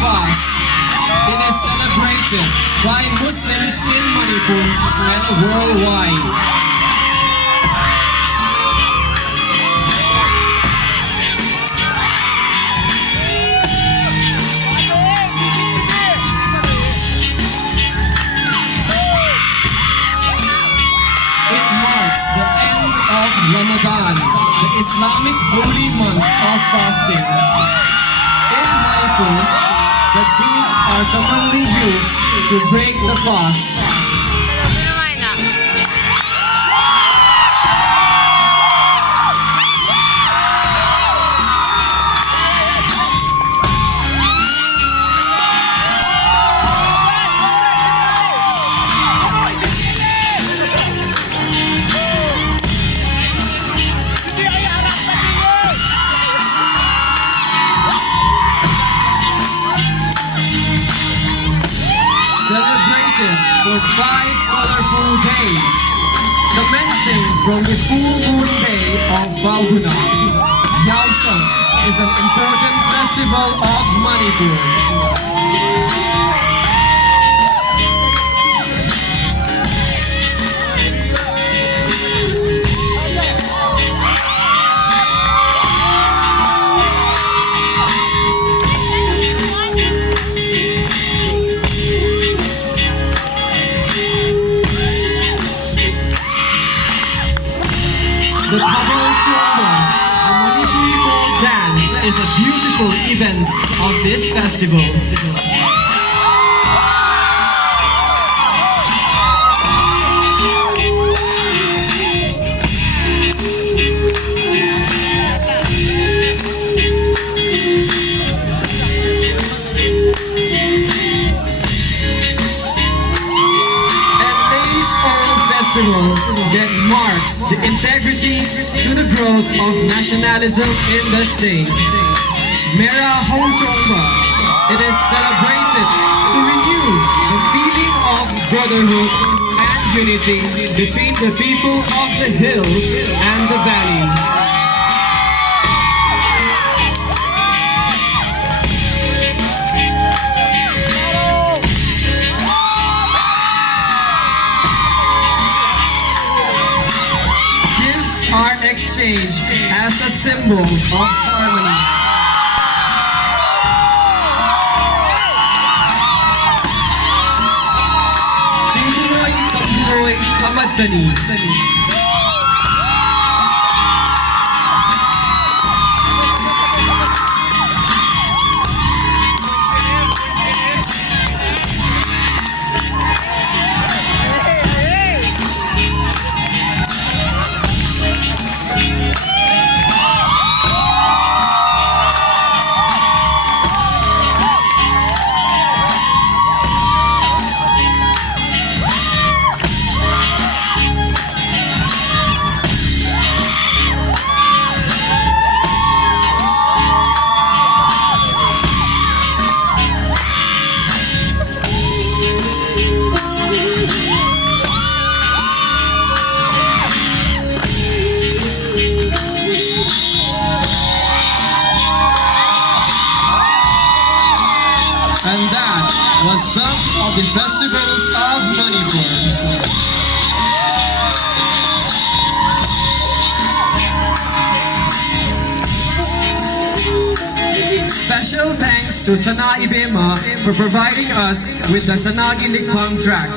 fast. It is celebrated by Muslims in Manipur and worldwide. It marks the end of Ramadan, the Islamic holy month of fasting. In Manipur, the dates are commonly used to break the fast. Celebrated for 5 colorful days, commencing from the full moon day of Falguna. Yaosheng is an important festival of Manipur. The Tabal Chomba, a Manipuri folk dance, is a beautiful event of this festival. Festival that marks the integrity to the growth of nationalism in the state. Mera Hochongba, it is celebrated to renew the feeling of brotherhood and unity between the people of the hills and the valley. Are exchanged as a symbol of harmony. Chinguroy Kamburoy Kamatani. And that was some of the festivals of Manipur. Special thanks to Sana Ibema for providing us with the Sanagi Likhwang track.